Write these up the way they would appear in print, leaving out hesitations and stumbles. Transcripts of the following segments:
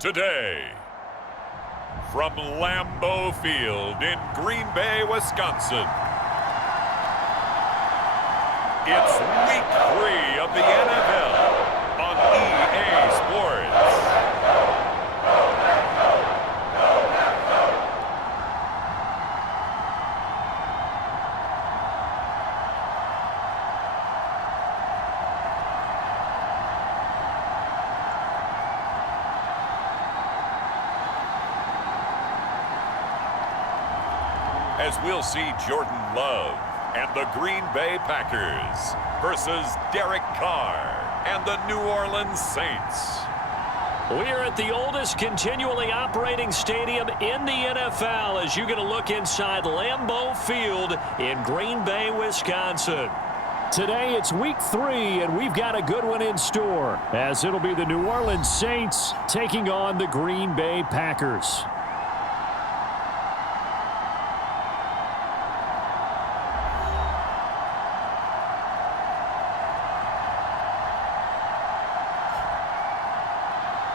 Today, from Lambeau Field in Green Bay, Wisconsin, it's Week 3 of the NFL on EA Sports. As we'll see Jordan Love and the Green Bay Packers versus Derek Carr and the New Orleans Saints. We're at the oldest continually operating stadium in the NFL as you get a look inside Lambeau Field in Green Bay, Wisconsin. Today it's Week 3, and we've got a good one in store, as it'll be the New Orleans Saints taking on the Green Bay Packers.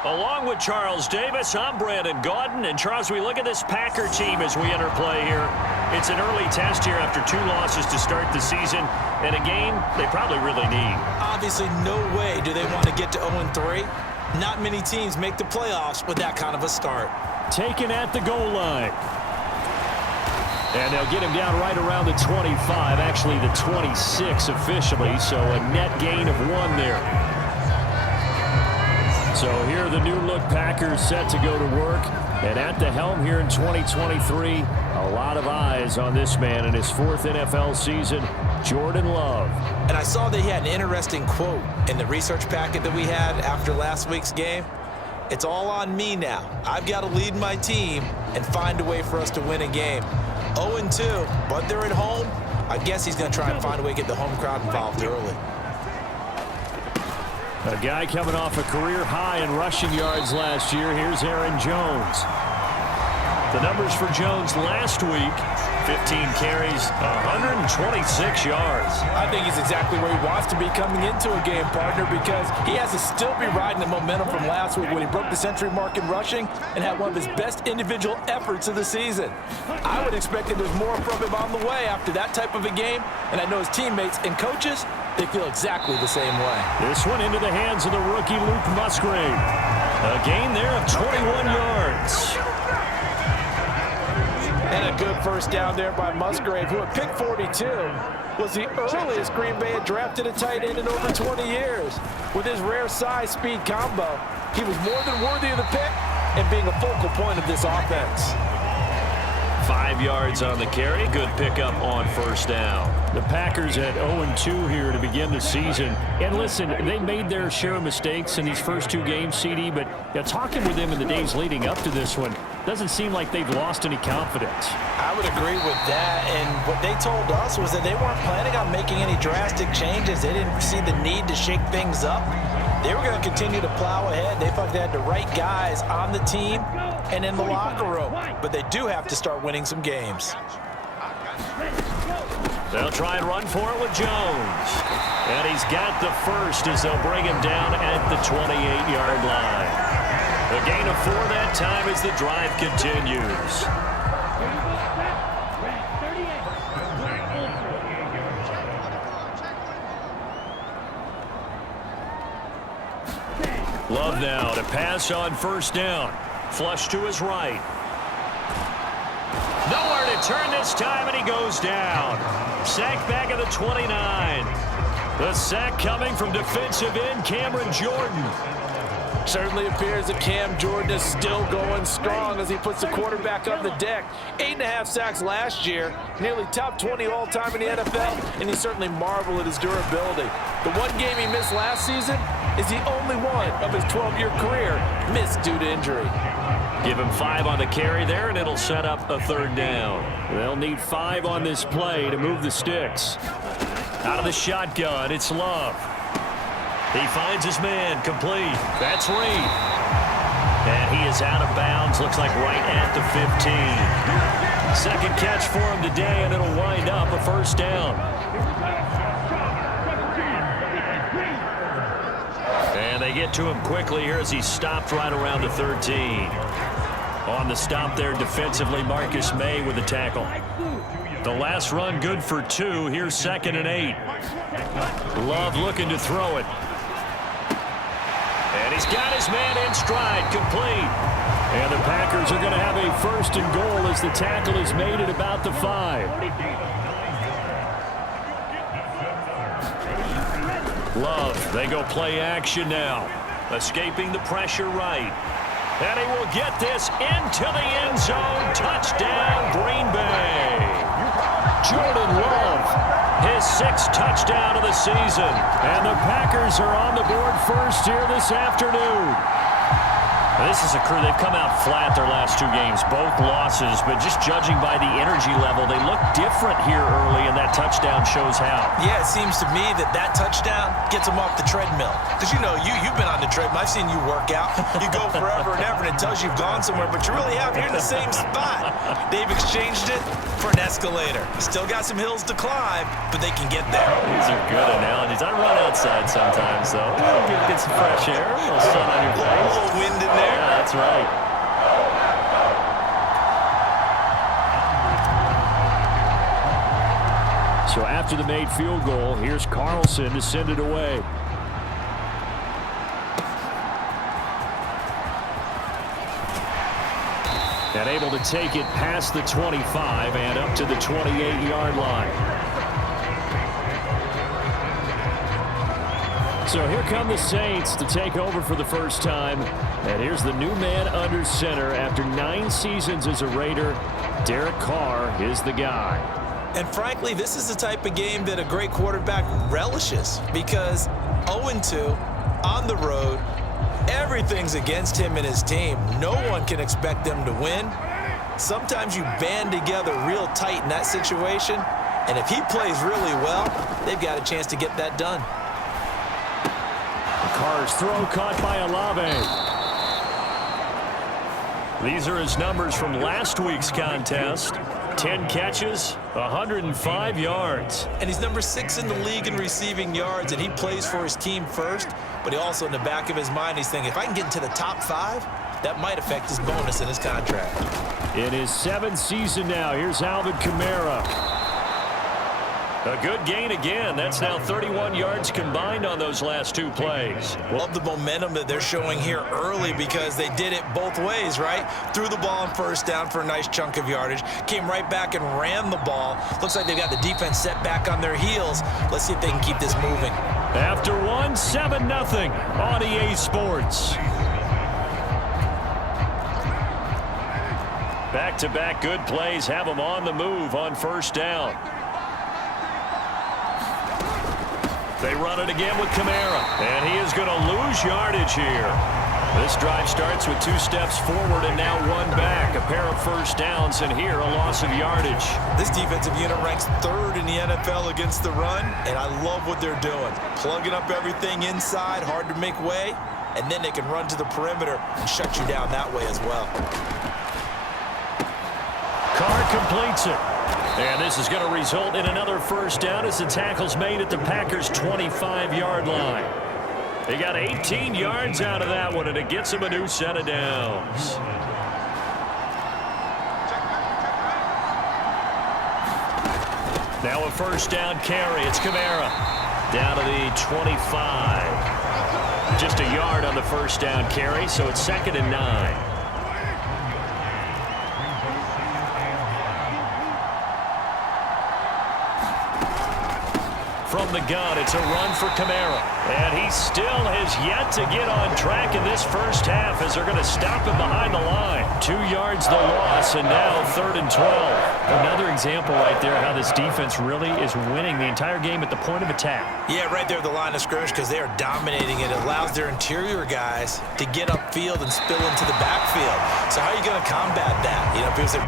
Along with Charles Davis, I'm Brandon Gaudin. And Charles, we look at this Packer team as we enter play here. It's an early test here after 2 losses to start the season, and a game they probably really need. Obviously, no way do they want to get to 0-3. Not many teams make the playoffs with that kind of a start. Taken at the goal line. And they'll get him down right around the 25, actually the 26 officially, so a net gain of 1 there. So here are the new-look Packers set to go to work. And at the helm here in 2023, a lot of eyes on this man in his 4th NFL season, Jordan Love. And I saw that he had an interesting quote in the research packet that we had after last week's game. It's all on me now. I've got to lead my team and find a way for us to win a game. 0-2, but they're at home. I guess he's going to try and find a way to get the home crowd involved early. A guy coming off a career high in rushing yards last year. Here's Aaron Jones. The numbers for Jones last week, 15 carries, 126 yards. I think he's exactly where he wants to be coming into a game, partner, because he has to still be riding the momentum from last week when he broke the century mark in rushing and had one of his best individual efforts of the season. I would expect that there's more from him on the way after that type of a game, and I know his teammates and coaches, they feel exactly the same way. This one into the hands of the rookie Luke Musgrave. A gain there of 21 yards. And a good first down there by Musgrave, who at pick 42 was the earliest Green Bay had drafted a tight end in over 20 years. With his rare size-speed combo, he was more than worthy of the pick and being a focal point of this offense. 5 yards on the carry. Good pickup on first down. The Packers at 0-2 here to begin the season. And listen, they made their share of mistakes in these first 2 games, CD, but talking with them in the days leading up to this one, doesn't seem like they've lost any confidence. I would agree with that, and what they told us was that they weren't planning on making any drastic changes. They didn't see the need to shake things up. They were going to continue to plow ahead. They felt they had the right guys on the team and in the locker room, but they do have to start winning some games. They'll try and run for it with Jones. And he's got the first as they'll bring him down at the 28-yard line. A gain of 4 that time as the drive continues. Love now to pass on first down. Flush to his right. Nowhere to turn this time, and he goes down. Sack back at the 29. The sack coming from defensive end Cameron Jordan. Certainly appears that Cam Jordan is still going strong as he puts the quarterback on the deck. 8.5 sacks last year, nearly top 20 all-time in the NFL, and he certainly marveled at his durability. The one game he missed last season is the only one of his 12-year career missed due to injury. Give him 5 on the carry there, and it'll set up a 3rd down. They'll need 5 on this play to move the sticks. Out of the shotgun, it's Love. He finds his man, complete. That's Reed. And he is out of bounds, looks like right at the 15. Second catch for him today, and it'll wind up a first down. And And they get to him quickly here as he stopped right around the 13. On the stop there defensively, Marcus May with the tackle. The last run good for 2. Here's 2nd and 8. Love looking to throw it. And he's got his man in stride, complete. And the Packers are going to have a 1st and goal as the tackle is made at about the 5. Love, they go play action now. Escaping the pressure right. And he will get this into the end zone. Touchdown, Green Bay. Jordan Love, his 6th touchdown of the season. And the Packers are on the board first here this afternoon. This is a crew, they've come out flat their last 2 games, both losses, but just judging by the energy level, they look different here early, and that touchdown shows how. Yeah, it seems to me that touchdown gets them off the treadmill. Because, you've been on the treadmill. I've seen you work out. You go forever and ever, and it tells you you've gone somewhere, but you really have. You're in the same spot. They've exchanged it for an escalator. Still got some hills to climb, but they can get there. These are good analogies. I run outside sometimes, though. Get some fresh air, a little sun on your face. A little wind in there. Yeah, that's right. So after the made field goal, here's Carlson to send it away. And able to take it past the 25 and up to the 28-yard line. So here come the Saints to take over for the first time. And here's the new man under center after 9 seasons as a Raider. Derek Carr is the guy. And frankly, this is the type of game that a great quarterback relishes because 0-2 on the road, everything's against him and his team. No one can expect them to win. Sometimes you band together real tight in that situation, and if he plays really well, they've got a chance to get that done. Carr's throw caught by Olave. These are his numbers from last week's contest. 10 catches, 105 yards. And he's number 6 in the league in receiving yards, and he plays for his team first. But he also, in the back of his mind, he's thinking, if I can get into the top 5, that might affect his bonus in his contract. In his 7th season now, here's Alvin Kamara. A good gain again. That's now 31 yards combined on those last 2 plays. Love the momentum that they're showing here early because they did it both ways, right? Threw the ball on first down for a nice chunk of yardage. Came right back and ran the ball. Looks like they've got the defense set back on their heels. Let's see if they can keep this moving. After 7-0 on EA Sports. Back-to-back good plays have them on the move on first down. They run it again with Kamara, and he is going to lose yardage here. This drive starts with 2 steps forward and now 1 back. A pair of first downs, and here a loss of yardage. This defensive unit ranks 3rd in the NFL against the run, and I love what they're doing. Plugging up everything inside, hard to make way, and then they can run to the perimeter and shut you down that way as well. Carr completes it. And this is going to result in another first down as the tackle's made at the Packers' 25-yard line. They got 18 yards out of that one, and it gets them a new set of downs. Now a first down carry. It's Kamara down to the 25. Just a yard on the first down carry, so it's 2nd and 9. From the gun, it's a run for Kamara. And he still has yet to get on track in this first half as they're going to stop him behind the line. 2 yards the loss, and now 3rd and 12. Another example right there how this defense really is winning the entire game at the point of attack. Yeah, right there at the line of scrimmage because they are dominating it. It allows their interior guys to get upfield and spill into the backfield. So how are you going to combat that? People say,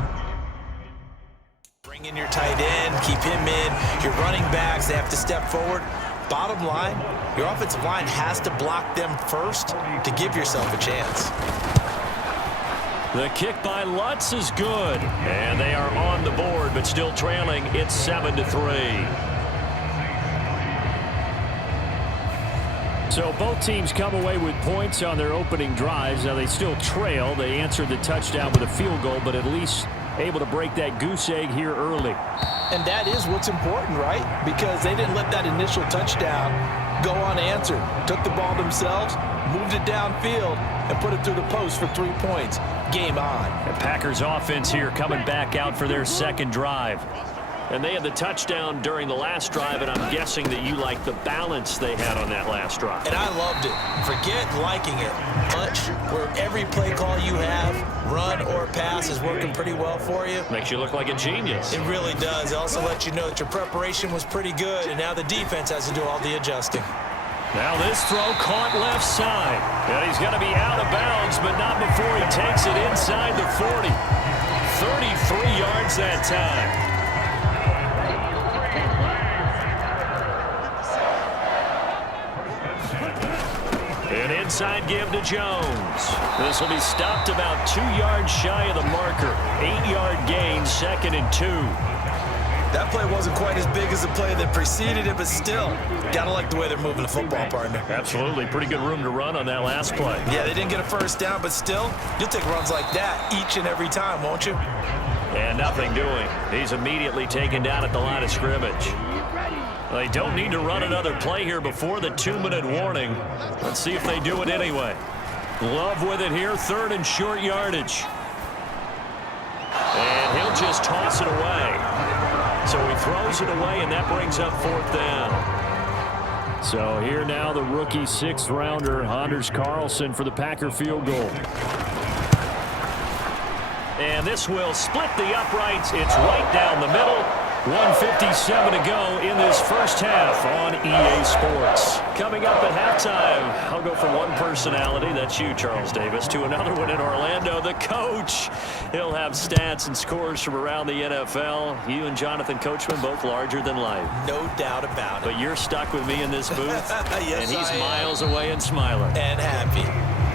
in your tight end, keep him in. Your running backs, they have to step forward. Bottom line, your offensive line has to block them first to give yourself a chance. The kick by Lutz is good, and they are on the board, but still trailing. It's 7-3. So both teams come away with points on their opening drives. Now they still trail. They answered the touchdown with a field goal, but at least able to break that goose egg here early. And that is what's important, right? Because they didn't let that initial touchdown go unanswered. Took the ball themselves, moved it downfield, and put it through the post for 3 points. Game on. The Packers offense here coming back out for their second drive. And they had the touchdown during the last drive, and I'm guessing that you like the balance they had on that last drive. And I loved it. Forget liking it. Much where every play call you have, run or pass, is working pretty well for you. Makes you look like a genius. It really does. It also lets you know that your preparation was pretty good, and now the defense has to do all the adjusting. Now this throw caught left side. And he's going to be out of bounds, but not before he takes it inside the 40. 33 yards that time. An inside give to Jones. This will be stopped about 2 yards shy of the marker. 8-yard gain, 2nd and 2. That play wasn't quite as big as the play that preceded it, but still, gotta like the way they're moving the football, partner. Absolutely. Pretty good room to run on that last play. Yeah, they didn't get a first down, but still, you'll take runs like that each and every time, won't you? And nothing doing. He's immediately taken down at the line of scrimmage. They don't need to run another play here before the 2-minute warning. Let's see if they do it anyway. Love with it here, 3rd and short yardage. And he'll just toss it away. So he throws it away, and that brings up 4th down. So here now the rookie 6th rounder, Anders Carlson, for the Packer field goal. And this will split the uprights. It's right down the middle. 1:57 to go in this first half on EA Sports. Coming up at halftime, I'll go from one personality, that's you, Charles Davis, to another one in Orlando, the coach. He'll have stats and scores from around the NFL. You and Jonathan Coachman, both larger than life. No doubt about it. But you're stuck with me in this booth, Yes, and he's I am. miles away and smiling. And happy.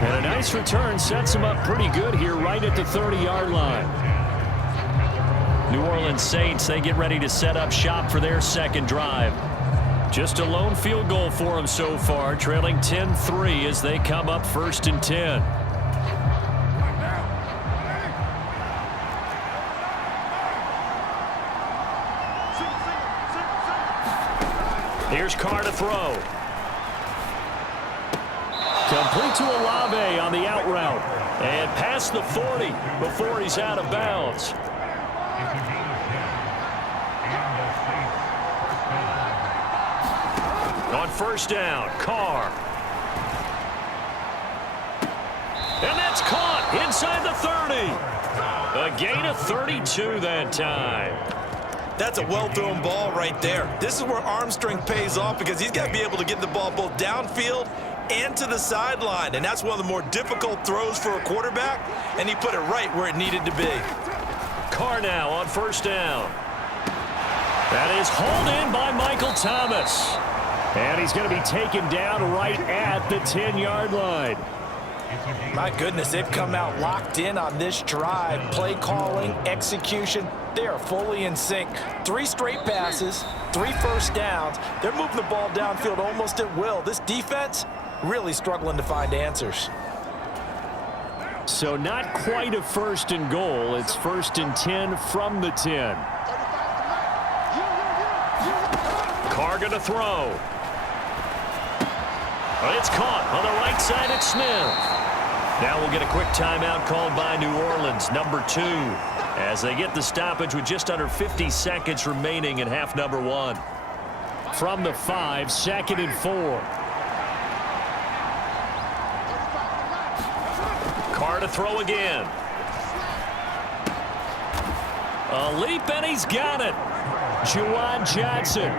And a nice return sets him up pretty good here right at the 30-yard line. New Orleans Saints, they get ready to set up shop for their second drive. Just a lone field goal for them so far, trailing 10-3 as they come up 1st and 10. Here's Carr to throw. Complete to Olave on the out route. And past the 40 before he's out of bounds. On 1st down, Carr. And that's caught inside the 30. A gain of 32 that time. That's a well-thrown ball right there. This is where arm strength pays off because he's got to be able to get the ball both downfield and to the sideline. And that's one of the more difficult throws for a quarterback, and he put it right where it needed to be. Carr now on 1st down. That is hauled in by Michael Thomas. And he's going to be taken down right at the 10-yard line. My goodness, they've come out locked in on this drive. Play calling, execution, they are fully in sync. 3 straight passes, 3 first downs. They're moving the ball downfield almost at will. This defense really struggling to find answers. So not quite a 1st and goal. It's 1st and 10 from the 10. Carr going to throw. It's caught on the right side at Smith. Now we'll get a quick timeout called by New Orleans, number 2, as they get the stoppage with just under 50 seconds remaining in half number 1. From the 5, 2nd and 4. Carr to throw again. A leap, and he's got it. Juwan Johnson,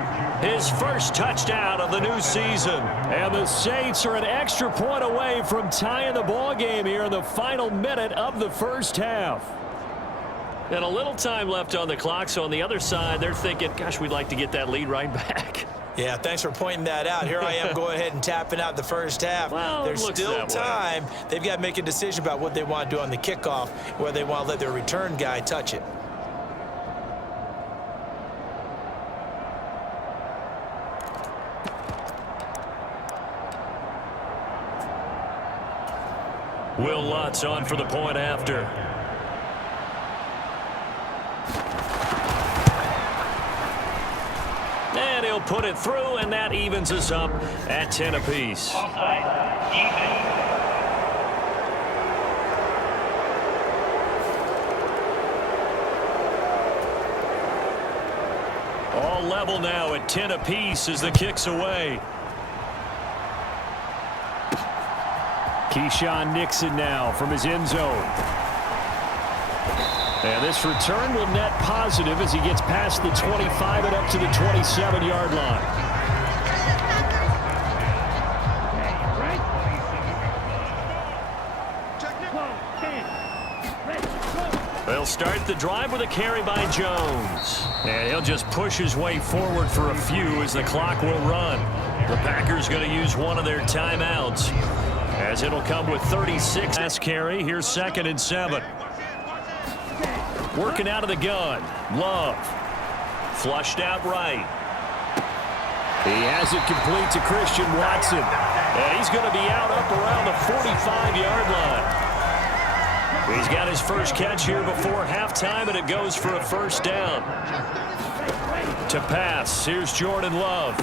his first touchdown of the new season. And the Saints are an extra point away from tying the ball game here in the final minute of the first half. And a little time left on the clock, so on the other side, they're thinking, gosh, we'd like to get that lead right back. Yeah, thanks for pointing that out. Here I am going ahead and tapping out the first half. Well, there's still time. They've got to make a decision about what they want to do on the kickoff, whether they want to let their return guy touch it. Will Lutz on for the point after. And he'll put it through, and that evens us up at 10 apiece. All level now at 10 apiece as the kick's away. Keyshawn Nixon now from his end zone. And this return will net positive as he gets past the 25 and up to the 27-yard line. They'll start the drive with a carry by Jones. And he'll just push his way forward for a few as the clock will run. The Packers going to use one of their timeouts, as it'll come with 36. Last carry. Here's 2nd and 7. Working out of the gun. Love. Flushed out right. He has it complete to Christian Watson. And he's going to be out up around the 45-yard line. He's got his first catch here before halftime, and it goes for a first down. To pass, here's Jordan Love.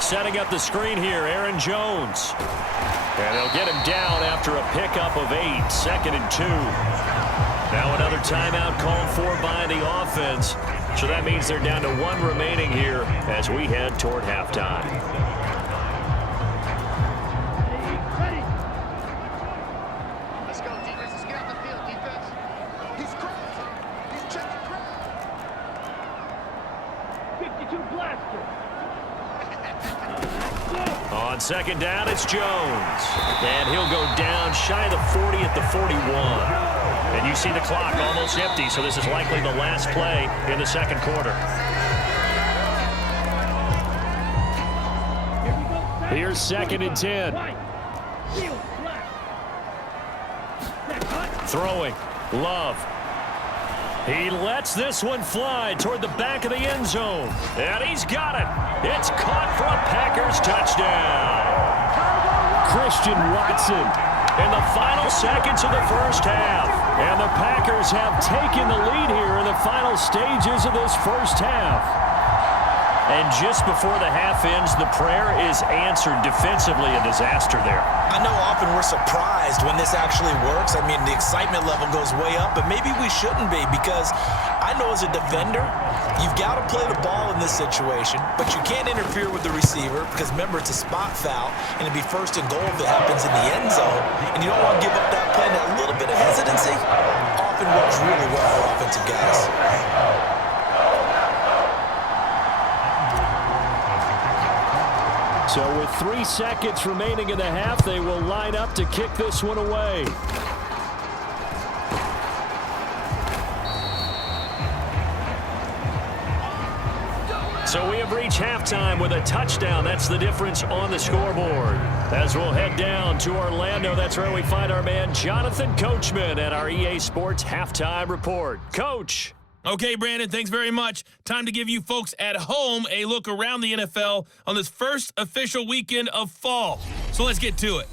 Setting up the screen here, Aaron Jones. And they'll get him down after a pickup of 8, 2nd and 2. Now another timeout called for by the offense. So that means they're down to 1 remaining here as we head toward halftime. Let's go, defense. Let's get out the field, defense. He's crazy. He's checking crazy. 52 blaster. On 2nd down, it's Jones. And he'll go down shy of the 40 at the 41. And you see the clock almost empty, so this is likely the last play in the 2nd quarter. Here's 2nd and 10. Throwing. Love. He lets this one fly toward the back of the end zone. And he's got it. It's caught for a Packers touchdown. Christian Watson in the final seconds of the first half. And the Packers have taken the lead here in the final stages of this first half. And just before the half ends, the prayer is answered. Defensively, a disaster there. I know often we're surprised when this actually works. I mean, the excitement level goes way up, but maybe we shouldn't be, because I know as a defender, you've got to play the ball in this situation, but you can't interfere with the receiver because, remember, it's a spot foul, and it'd be 1st and goal if it happens in the end zone, and you don't want to give up that play. And that little bit of hesitancy often works really well for offensive guys. So with 3 seconds remaining in the half, they will line up to kick this one away. So we have reached halftime with a touchdown. That's the difference on the scoreboard. As we'll head down to Orlando, that's where we find our man Jonathan Coachman at our EA Sports Halftime Report. Coach. Okay, Brandon, thanks very much. Time to give you folks at home a look around the NFL on this first official weekend of fall. So let's get to it.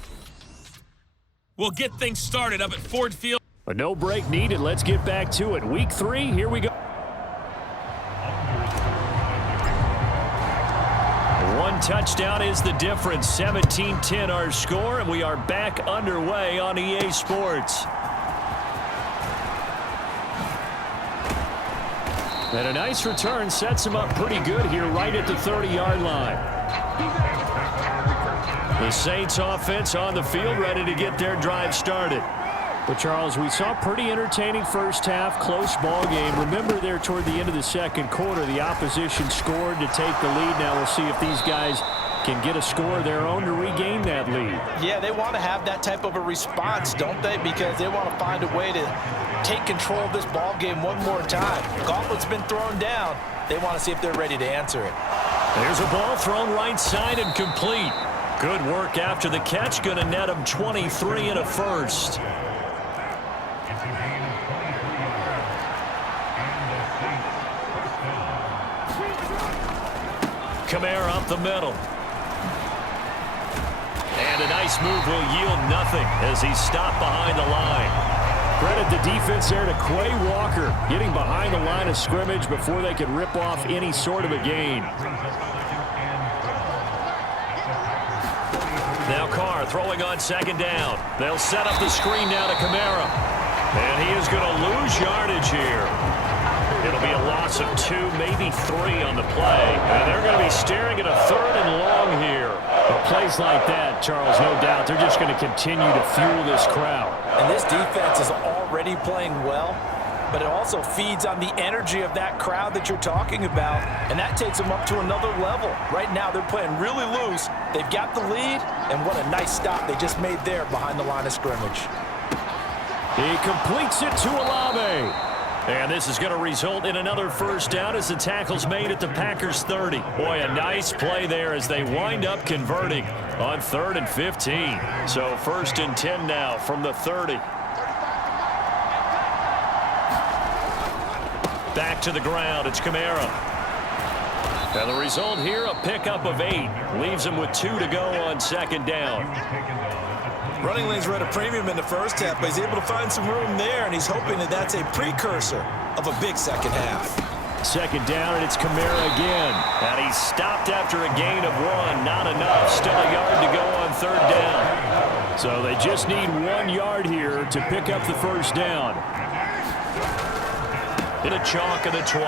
We'll get things started up at Ford Field. A no break needed. Let's get back to it. Week 3, here we go. One touchdown is the difference. 17-10 our score, and we are back underway on EA Sports. And a nice return sets him up pretty good here right at the 30-yard line. The Saints offense on the field ready to get their drive started. But, Charles, we saw a pretty entertaining first half, close ball game. Remember there toward the end of the 2nd quarter, the opposition scored to take the lead. Now we'll see if these guys can get a score of their own to regain that lead. Yeah, they want to have that type of a response, don't they? Because they want to find a way to take control of this ball game one more time. Gauntlet's been thrown down. They want to see if they're ready to answer it. There's a ball thrown right side and complete. Good work after the catch. Going to net him 23 and a first. Kamara up the middle. And a nice move will yield nothing as he's stopped behind the line. Credit the defense there to Quay Walker, getting behind the line of scrimmage before they could rip off any sort of a gain. Now Carr throwing on second down. They'll set up the screen now to Kamara. And he is going to lose yardage here. It'll be a loss of 2, maybe 3 on the play. And they're going to be staring at a 3rd and long here. But plays like that, Charles, no doubt, they're just going to continue to fuel this crowd. And this defense is already playing well, but it also feeds on the energy of that crowd that you're talking about, and that takes them up to another level. Right now, they're playing really loose. They've got the lead, and what a nice stop they just made there behind the line of scrimmage. He completes it to Olave. And this is going to result in another first down as the tackle's made at the Packers 30. Boy, a nice play there as they wind up converting on 3rd and 15. So 1st and 10 now from the 30. Back to the ground, it's Kamara. And the result here, a pickup of 8. Leaves him with 2 to go on 2nd down. Running lanes were at a premium in the first half, but he's able to find some room there, and he's hoping that that's a precursor of a big second half. 2nd down, and it's Kamara again. And he's stopped after a gain of 1. Not enough. Still a yard to go on 3rd down. So they just need 1 yard here to pick up the first down. In a chalk of the 20.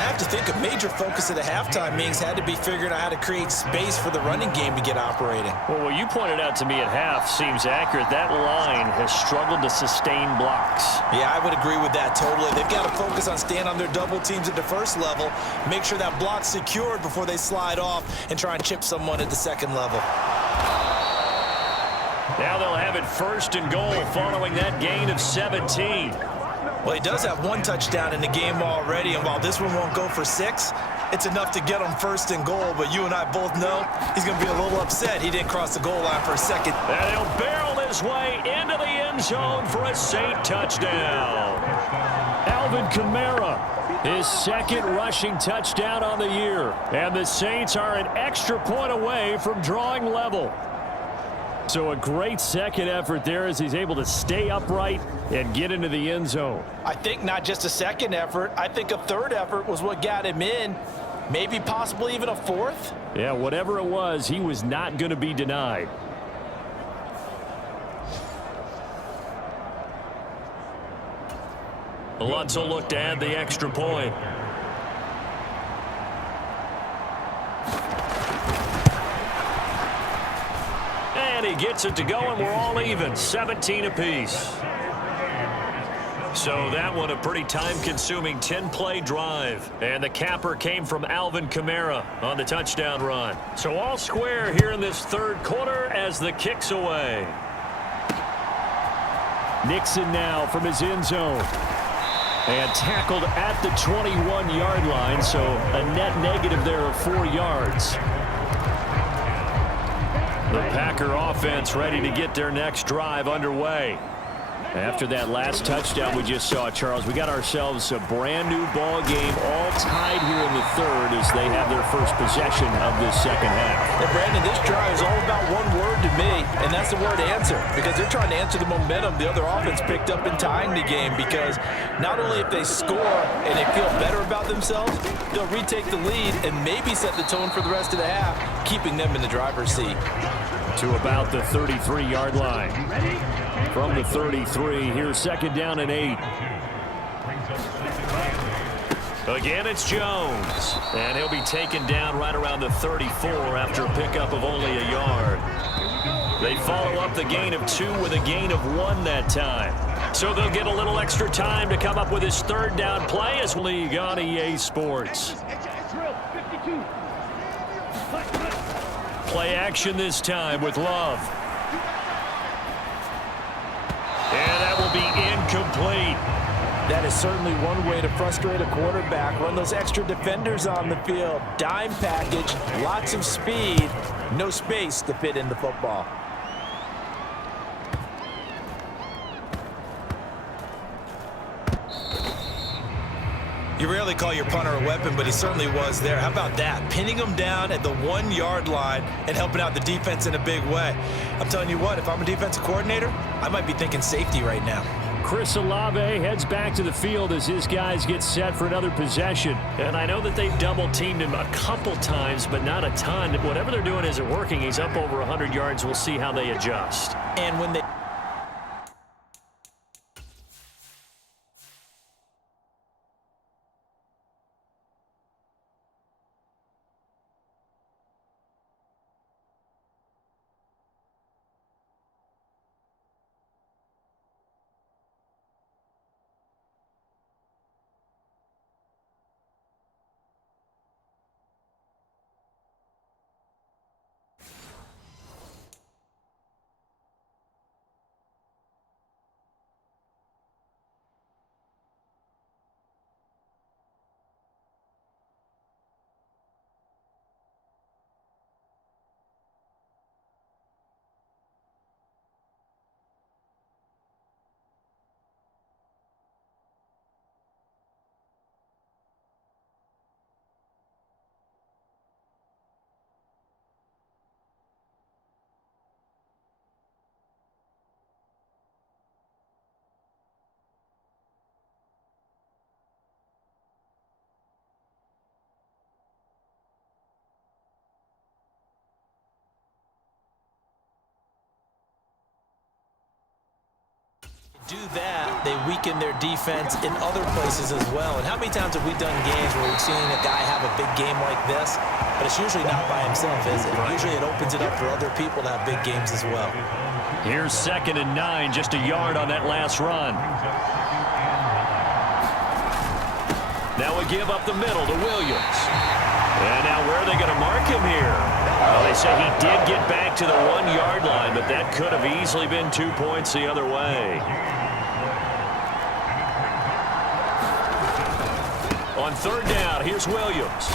I have to think a major focus of the halftime meetings had to be figuring out how to create space for the running game to get operating. Well, what you pointed out to me at half seems accurate. That line has struggled to sustain blocks. Yeah, I would agree with that totally. They've got to focus on staying on their double teams at the first level, make sure that block's secured before they slide off and try and chip someone at the second level. Now they'll have it 1st and goal following that gain of 17. Well, he does have 1 touchdown in the game already, and while this one won't go for 6, it's enough to get him 1st and goal. But you and I both know he's going to be a little upset he didn't cross the goal line for a second. And he'll barrel his way into the end zone for a Saint touchdown. Alvin Kamara, his 2nd rushing touchdown on the year. And the Saints are an extra point away from drawing level. So a great 2nd effort there as he's able to stay upright and get into the end zone. I think not just a 2nd effort. I think a 3rd effort was what got him in. Maybe possibly even a 4th. Yeah, whatever it was, he was not going to be denied. Lutz will look to add the extra point. And he gets it to go, and we're all even, 17 apiece. So that one a pretty time-consuming 10-play drive. And the capper came from Alvin Kamara on the touchdown run. So all square here in this 3rd quarter as the kick's away. Nixon now from his end zone. And tackled at the 21-yard line, so a net negative there of 4 yards. The Packer offense ready to get their next drive underway. After that last touchdown we just saw, Charles, we got ourselves a brand new ball game, all tied here in the 3rd as they have their first possession of this 2nd half. And Brandon, this drive is all about 1 word to me, and that's the word answer, because they're trying to answer the momentum the other offense picked up in tying the game, because not only if they score and they feel better about themselves, they'll retake the lead and maybe set the tone for the rest of the half, keeping them in the driver's seat. To about the 33-yard line. From the 33, here's 2nd down and 8. Again, it's Jones. And he'll be taken down right around the 34 after a pickup of only a yard. They follow up the gain of 2 with a gain of 1 that time. So they'll get a little extra time to come up with his 3rd down play as league on EA Sports. Play action this time with Love. And that will be incomplete. That is certainly one way to frustrate a quarterback. Run those extra defenders on the field. Dime package, lots of speed, no space to fit in the football. You rarely call your punter a weapon, but he certainly was there. How about that? Pinning him down at the 1-yard line and helping out the defense in a big way. I'm telling you what, if I'm a defensive coordinator, I might be thinking safety right now. Chris Olave heads back to the field as his guys get set for another possession. And I know that they've double-teamed him a couple times, but not a ton. Whatever they're doing isn't working. He's up over 100 yards. We'll see how they adjust. And when they... do that, they weaken their defense in other places as well. And how many times have we done games where we've seen a guy have a big game like this, but it's usually not by himself, is it? Usually it opens it up for other people to have big games as well. Here's 2nd and 9, just a yard on that last run. Now we give up the middle to Williams. And now where are they going to mark him here? Well, they say he did get back to the 1-yard line, but that could have easily been 2 points the other way. On 3rd down, here's Williams.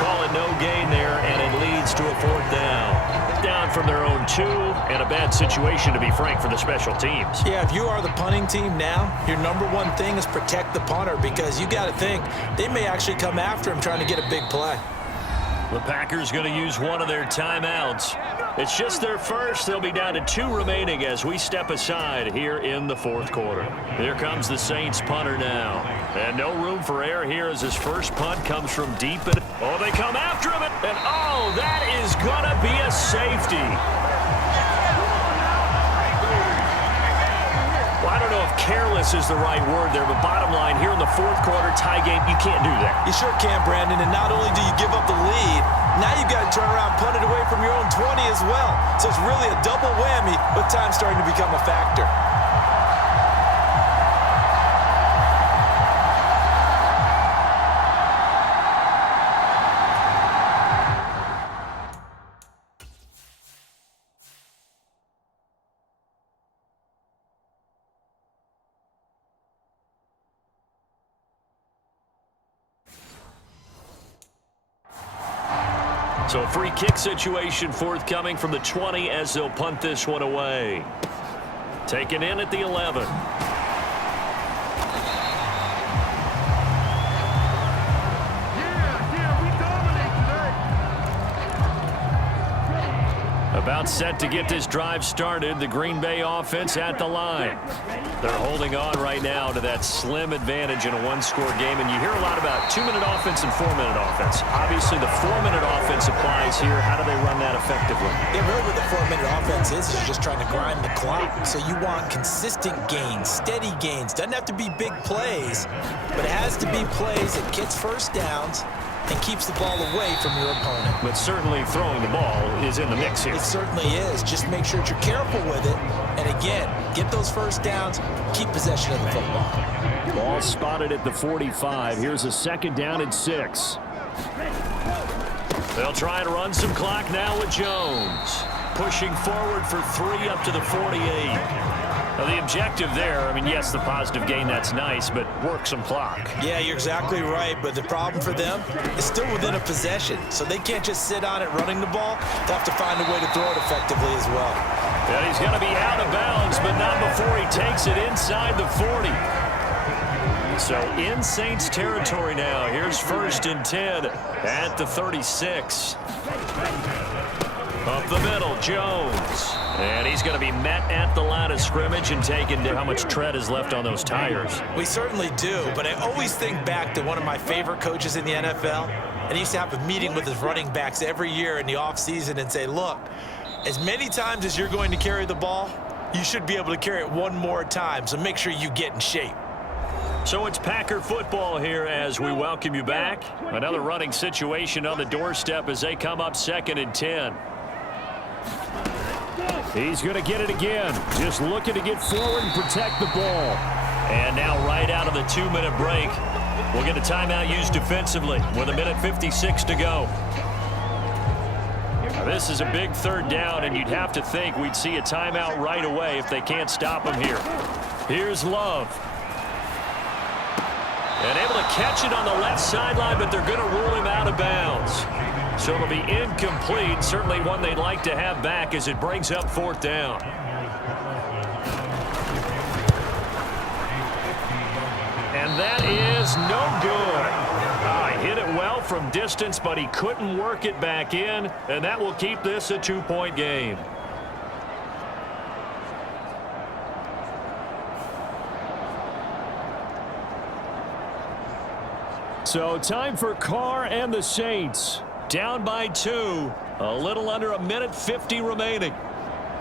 Call it no gain there, and it leads to a 4th down. Down from their own 2, and a bad situation, to be frank, for the special teams. Yeah, if you are the punting team now, your number one thing is protect the punter, because you got to think they may actually come after him trying to get a big play. The Packers going to use one of their timeouts. It's just their first. They'll be down to 2 remaining as we step aside here in the 4th quarter. Here comes the Saints punter now. And no room for error here as his first punt comes from deep. Oh, they come after him. And, oh, that is going to be a safety. Well, I don't know if careless is the right word there, but bottom line, here in the 4th quarter, tie game, you can't do that. You sure can, Brandon, and not only do you give up the lead, now you've got to turn around, punt it away from your own 20 as well. So it's really a double whammy with time starting to become a factor. So a free kick situation forthcoming from the 20 as they'll punt this one away. Taken in at the 11. About set to get this drive started, the Green Bay offense at the line. They're holding on right now to that slim advantage in a 1-score game, and you hear a lot about 2-minute offense and 4-minute offense. Obviously, the 4-minute offense applies here. How do they run that effectively? Yeah, really what the 4-minute offense is you're just trying to grind the clock. So you want consistent gains, steady gains. Doesn't have to be big plays, but it has to be plays that gets first downs and keeps the ball away from your opponent. But certainly throwing the ball is in the mix here. It certainly is. Just make sure that you're careful with it. And again, get those first downs, keep possession of the football. Ball spotted at the 45. Here's a 2nd down and 6. They'll try and run some clock now with Jones. Pushing forward for 3 up to the 48. Now, the objective there, I mean, yes, the positive gain, that's nice, but work some clock. Yeah, you're exactly right, but the problem for them is still within a possession, so they can't just sit on it running the ball. They have to find a way to throw it effectively as well. And he's going to be out of bounds, but not before he takes it inside the 40. So in Saints territory now. Here's 1st and 10 at the 36. Up the middle, Jones. And he's going to be met at the line of scrimmage and taken to how much tread is left on those tires. We certainly do, but I always think back to one of my favorite coaches in the NFL, and he used to have a meeting with his running backs every year in the offseason and say, look, as many times as you're going to carry the ball, you should be able to carry it one more time, so make sure you get in shape. So it's Packer football here as we welcome you back. Another running situation on the doorstep as they come up 2nd and 10. He's going to get it again. Just looking to get forward and protect the ball. And now right out of the 2-minute break, we'll get a timeout used defensively with 1:56 to go. Now this is a big 3rd down, and you'd have to think we'd see a timeout right away if they can't stop him here. Here's Love. And able to catch it on the left sideline, but they're going to rule him out of bounds. So it'll be incomplete, certainly one they'd like to have back as it brings up 4th down. And that is no good. Hit it well from distance, but he couldn't work it back in, and that will keep this a 2-point game. So time for Carr and the Saints. Down by 2. A little under 1:50 remaining.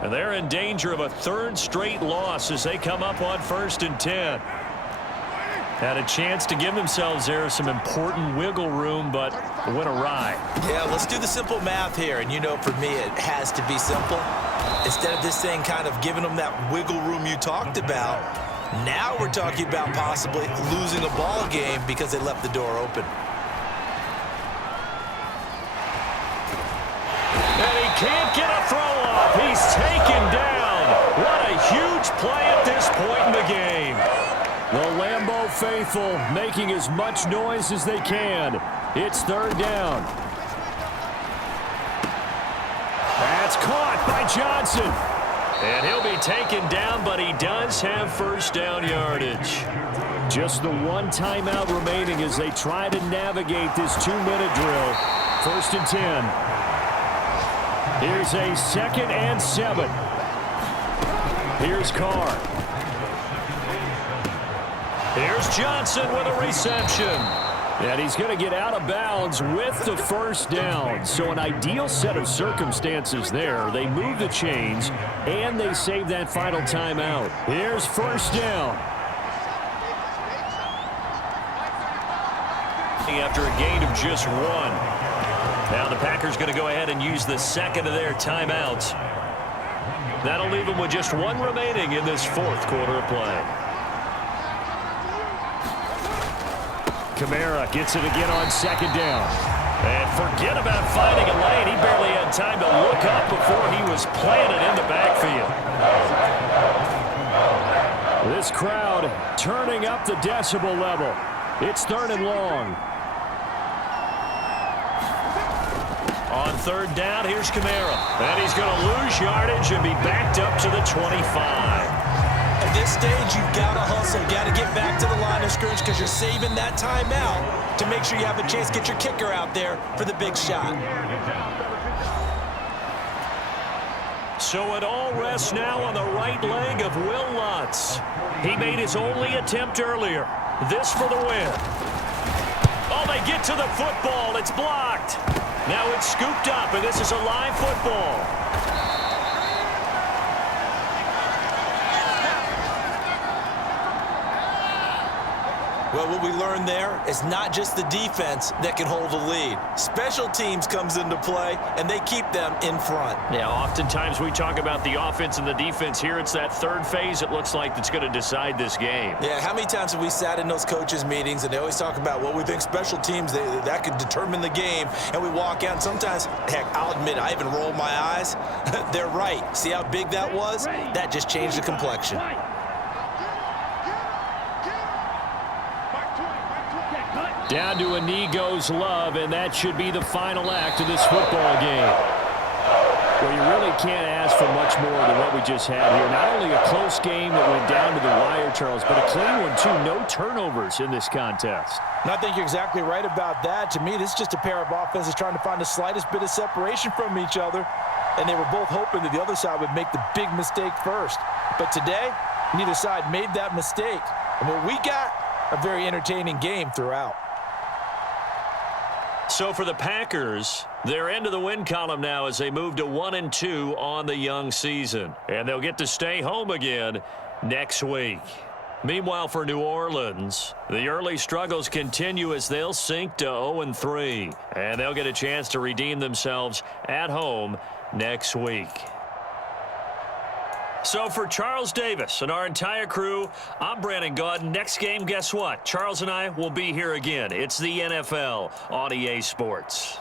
And they're in danger of a 3rd straight loss as they come up on 1st and 10. Had a chance to give themselves there some important wiggle room, but went awry. Yeah, let's do the simple math here. And you know, for me, it has to be simple. Instead of this thing kind of giving them that wiggle room you talked about, now we're talking about possibly losing a ball game because they left the door open. And he can't get a throw off. He's taken down. What a huge play at this point in the game. The Lambeau faithful making as much noise as they can. It's 3rd down. That's caught by Johnson. And he'll be taken down, but he does have 1st down yardage. Just the one timeout remaining as they try to navigate this 2-minute drill. 1st and 10. Here's a 2nd and 7. Here's Carr. Here's Johnson with a reception. And he's going to get out of bounds with the 1st down. So an ideal set of circumstances there. They move the chains, and they save that final timeout. Here's 1st down. After a gain of just 1. Now the Packers going to go ahead and use the 2nd of their timeouts. That'll leave them with just 1 remaining in this 4th quarter of play. Kamara gets it again on 2nd down. And forget about finding a lane. He barely had time to look up before he was planted in the backfield. This crowd turning up the decibel level. It's 3rd and long. On 3rd down, here's Kamara. And he's going to lose yardage and be backed up to the 25. At this stage, you've got to hustle. You've got to get back to the line of scrimmage because you're saving that timeout to make sure you have a chance to get your kicker out there for the big shot. So it all rests now on the right leg of Will Lutz. He made his only attempt earlier. This for the win. Oh, they get to the football. It's blocked. Now it's scooped up, and this is a live football. Well, what we learned there is not just the defense that can hold the lead. Special teams comes into play, and they keep them in front. Yeah, oftentimes we talk about the offense and the defense. Here it's that 3rd phase, it looks like, that's going to decide this game. Yeah, how many times have we sat in those coaches' meetings, and they always talk about, well, we think special teams, that could determine the game, and we walk out, and sometimes, heck, I'll admit, I even roll my eyes. They're right. See how big that was? That just changed the complexion. Down to a knee goes Love, and that should be the final act of this football game. Well, you really can't ask for much more than what we just had here. Not only a close game that went down to the wire, Charles, but a clean one, too. No turnovers in this contest. And I think you're exactly right about that. To me, this is just a pair of offenses trying to find the slightest bit of separation from each other. And they were both hoping that the other side would make the big mistake first. But today, neither side made that mistake. And what we got, a very entertaining game throughout. So for the Packers, they're into the win column now as they move to 1-2 on the young season. And they'll get to stay home again next week. Meanwhile, for New Orleans, the early struggles continue as they'll sink to 0-3. And they'll get a chance to redeem themselves at home next week. So for Charles Davis and our entire crew, I'm Brandon Gaudin. Next game, guess what? Charles and I will be here again. It's the NFL on EA Sports.